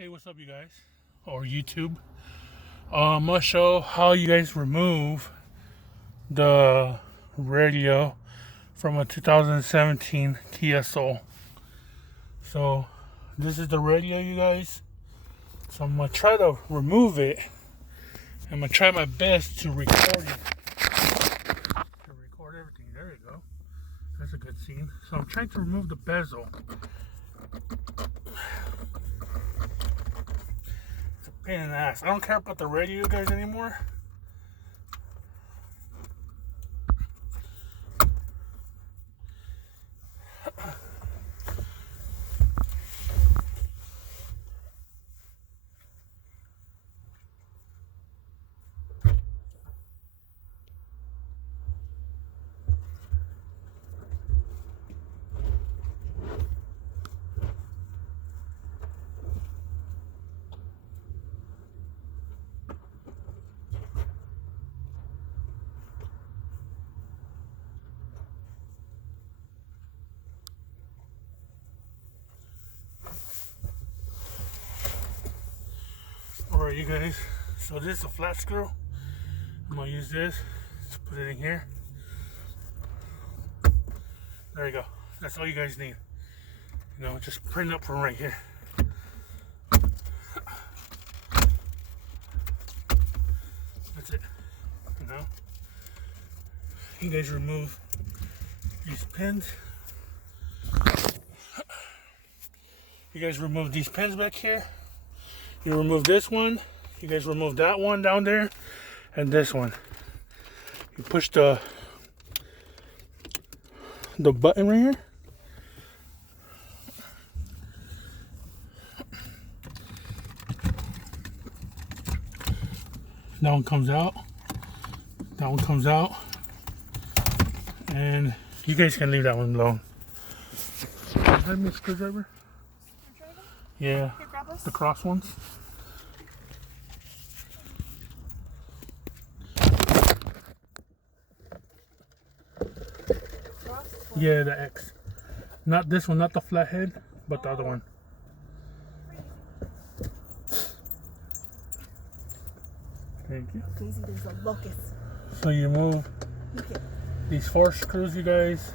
Hey, what's up, you guys? Or YouTube. I'm gonna show how you guys remove the radio from a 2017 Kia Soul. So, this is the radio, you guys. So, I'm gonna try to remove it. I'm gonna try my best to record it. To record everything. There you go. That's a good scene. So, I'm trying to remove the bezel. Pain in the ass. I don't care about the radio, you guys, anymore. Alright, you guys. So this is a flat screw. I'm gonna use this to put it in here. There you go. That's all you guys need. You know, just print up from right here. That's it. You know, you guys remove these pins. You guys remove these pins back here. You remove this one. You guys remove that one down there, and this one. You push the button right here. That one comes out. That one comes out. And you guys can leave that one alone. Is that a screwdriver? Yeah. Here, grab this. The cross ones. Yeah, the X. Not this one, not the flathead, but the other one. Thank you. Easy, there's a locust. So you move these 4 screws, you guys.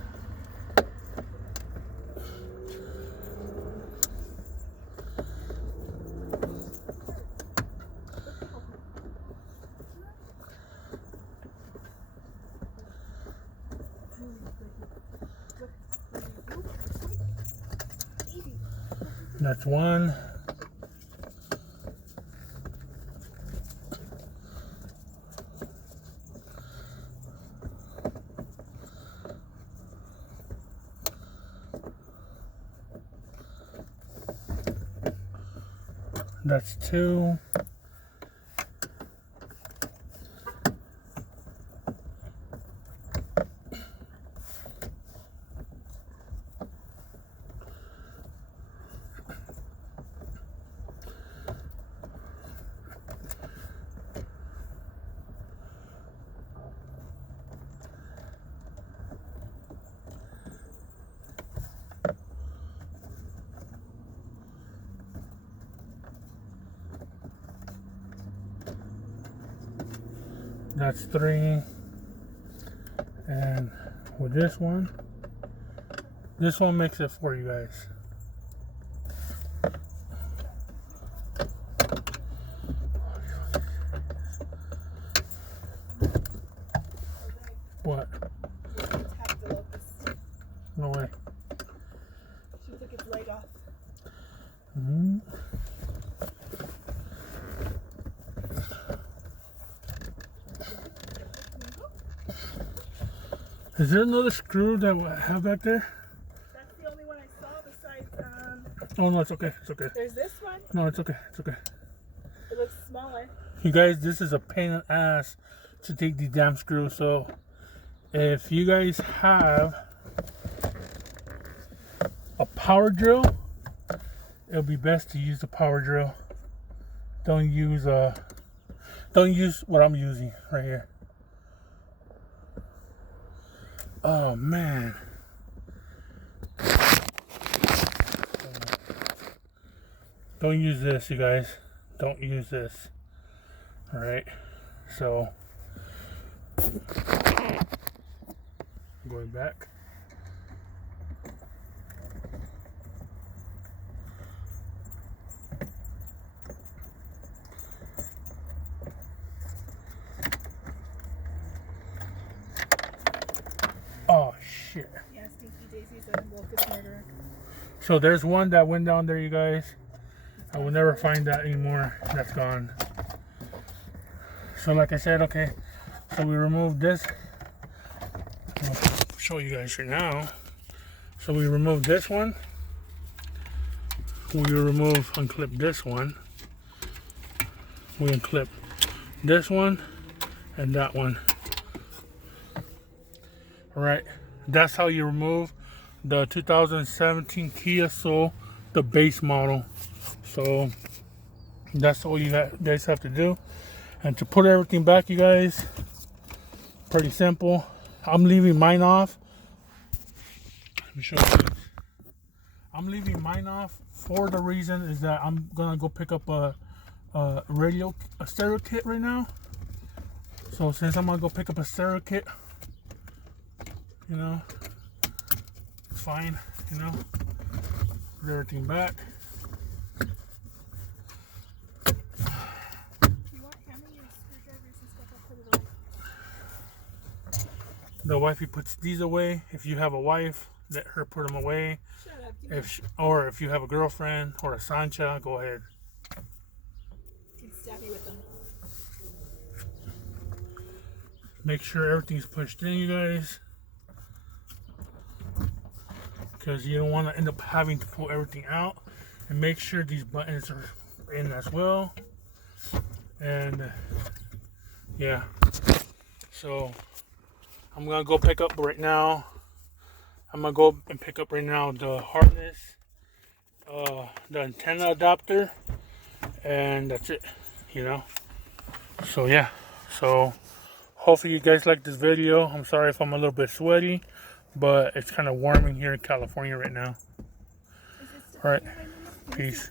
That's one. That's 2. That's 3. And with this one makes it 4, you guys. What? Attack the locust. No way. She took its leg off. Mm-hmm. Is there another screw that I have back there? That's the only one I saw besides, Oh no, it's okay. It's okay. there's this one. No, it's okay. It's okay. It looks smaller. You guys, this is a pain in the ass to take these damn screws. So if you guys have a power drill, it'll be best to use the power drill. Don't use what I'm using right here. Oh man. Don't use this, you guys. Don't use this. Alright. So, going back. Oh shit. Yeah, Stinky Daisy's a locust murderer. So there's one that went down there, you guys. I will never find that anymore. That's gone. So like I said, okay. So we removed this. I'll show you guys right now. So we removed this one. We unclip this one. We unclip this one and that one. Alright, that's how you remove the 2017 Kia Soul, the base model. So that's all you guys have to do. And to put everything back, you guys, pretty simple. I'm leaving mine off. Let me show you. I'm leaving mine off for the reason is that I'm gonna go pick up a stereo kit right now. So since I'm gonna go pick up a stereo kit, you know, it's fine, you know, put everything back. You want hand me your screwdrivers and stuff? I'll put it away. The wifey puts these away. If you have a wife, let her put them away. Shut up. If you have a girlfriend or a Sancha, go ahead. You can stab you with them. Make sure everything's pushed in, you guys, because you don't want to end up having to pull everything out. And make sure these buttons are in as well. And yeah, so I'm gonna go pick up right now. I'm gonna go and pick up right now the harness, the antenna adapter, and that's it, you know. So yeah, so hopefully you guys like this video. I'm sorry if I'm a little bit sweaty, but it's kind of warm in here in California right now. All right, peace.